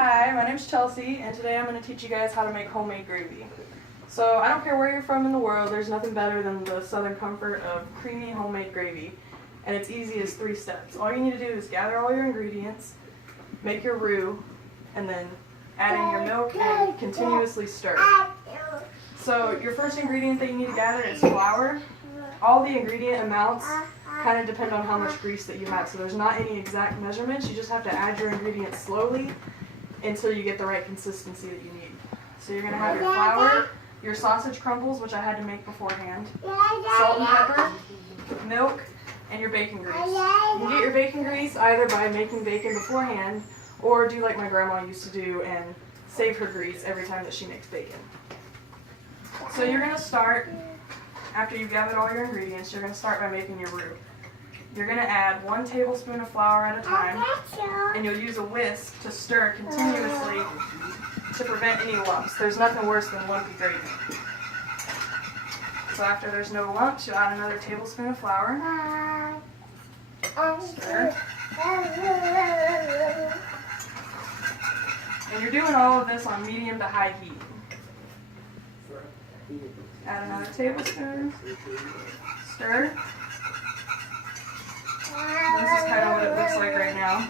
Hi, my name's Chelsea, and today I'm going to teach you guys how to make homemade gravy. So I don't care where you're from in the world, there's nothing better than the southern comfort of creamy homemade gravy. And it's easy as 3 steps. All you need to do is gather all your ingredients, make your roux, and then add in your milk and continuously stir. So your first ingredient that you need to gather is flour. All the ingredient amounts kind of depend on how much grease that you have. So there's not any exact measurements. You just have to add your ingredients slowly until you get the right consistency that you need. So you're going to have your flour, your sausage crumbles, which I had to make beforehand, salt and pepper, milk, and your bacon grease. You can get your bacon grease either by making bacon beforehand or do like my grandma used to do and save her grease every time that she makes bacon. So you're going to start, after you've gathered all your ingredients, you're going to start by making your roux. You're going to add 1 tablespoon of flour at a time, and you'll use a whisk to stir continuously to prevent any lumps. There's nothing worse than lumpy gravy. So after there's no lumps, you'll add another tablespoon of flour. Stir. And you're doing all of this on medium to high heat. Add another tablespoon. Stir. This is kind of what it looks like right now.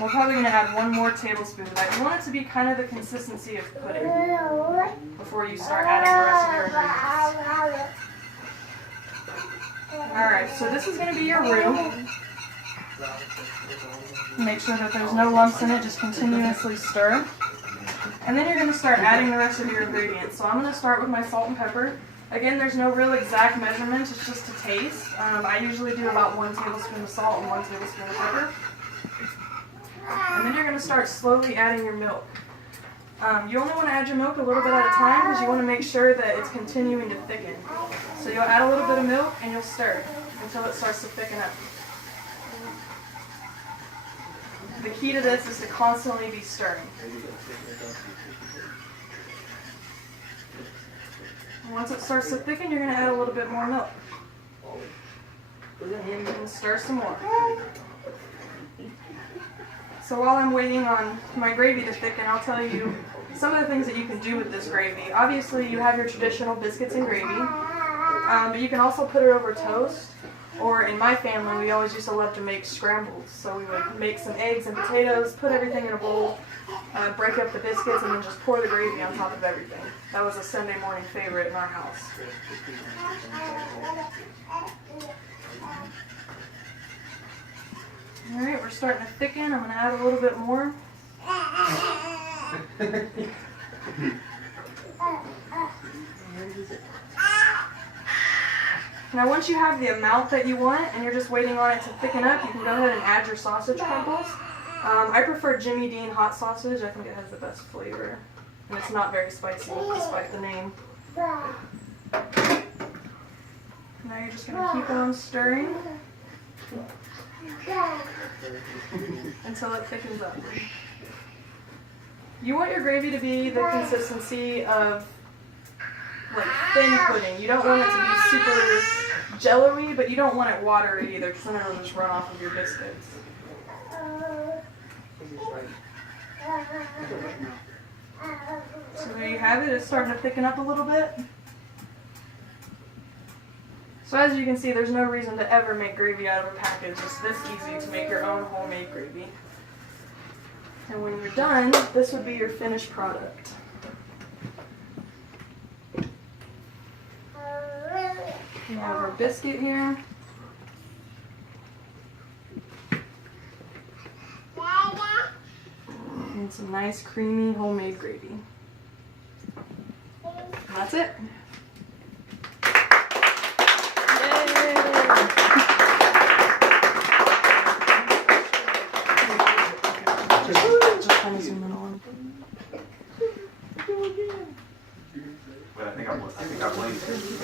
We're probably going to add 1 more tablespoon of that. You want it to be kind of the consistency of pudding before you start adding the rest of your ingredients. Alright, so this is going to be your roux. Make sure that there's no lumps in it, just continuously stir. And then you're going to start adding the rest of your ingredients. So I'm going to start with my salt and pepper. Again, there's no real exact measurement, it's just a taste. I usually do about 1 tablespoon of salt and 1 tablespoon of pepper. And then you're going to start slowly adding your milk. You only want to add your milk a little bit at a time because you want to make sure that it's continuing to thicken. So you'll add a little bit of milk and you'll stir until it starts to thicken up. The key to this is to constantly be stirring. Once it starts to thicken, you're going to add a little bit more milk. And stir some more. So while I'm waiting on my gravy to thicken, I'll tell you some of the things that you can do with this gravy. Obviously, you have your traditional biscuits and gravy, but you can also put it over toast. Or in my family, we always used to love to make scrambles. So we would make some eggs and potatoes, put everything in a bowl, break up the biscuits, and then just pour the gravy on top of everything. That was a Sunday morning favorite in our house. Alright, we're starting to thicken. I'm going to add a little bit more. Now once you have the amount that you want and you're just waiting on it to thicken up, you can go ahead and add your sausage crumbles. I prefer Jimmy Dean hot sausage. I think it has the best flavor. And it's not very spicy despite the name. Now you're just going to keep on stirring until it thickens up. You want your gravy to be the consistency of like thin pudding. You don't want it to be super jello-y, but you don't want it watery either because then it'll just run off of your biscuits. So there you have it. It's starting to thicken up a little bit. So as you can see, there's no reason to ever make gravy out of a package. It's this easy to make your own homemade gravy. And when you're done, this would be your finished product. We have our biscuit here. And some nice creamy homemade gravy. And that's it.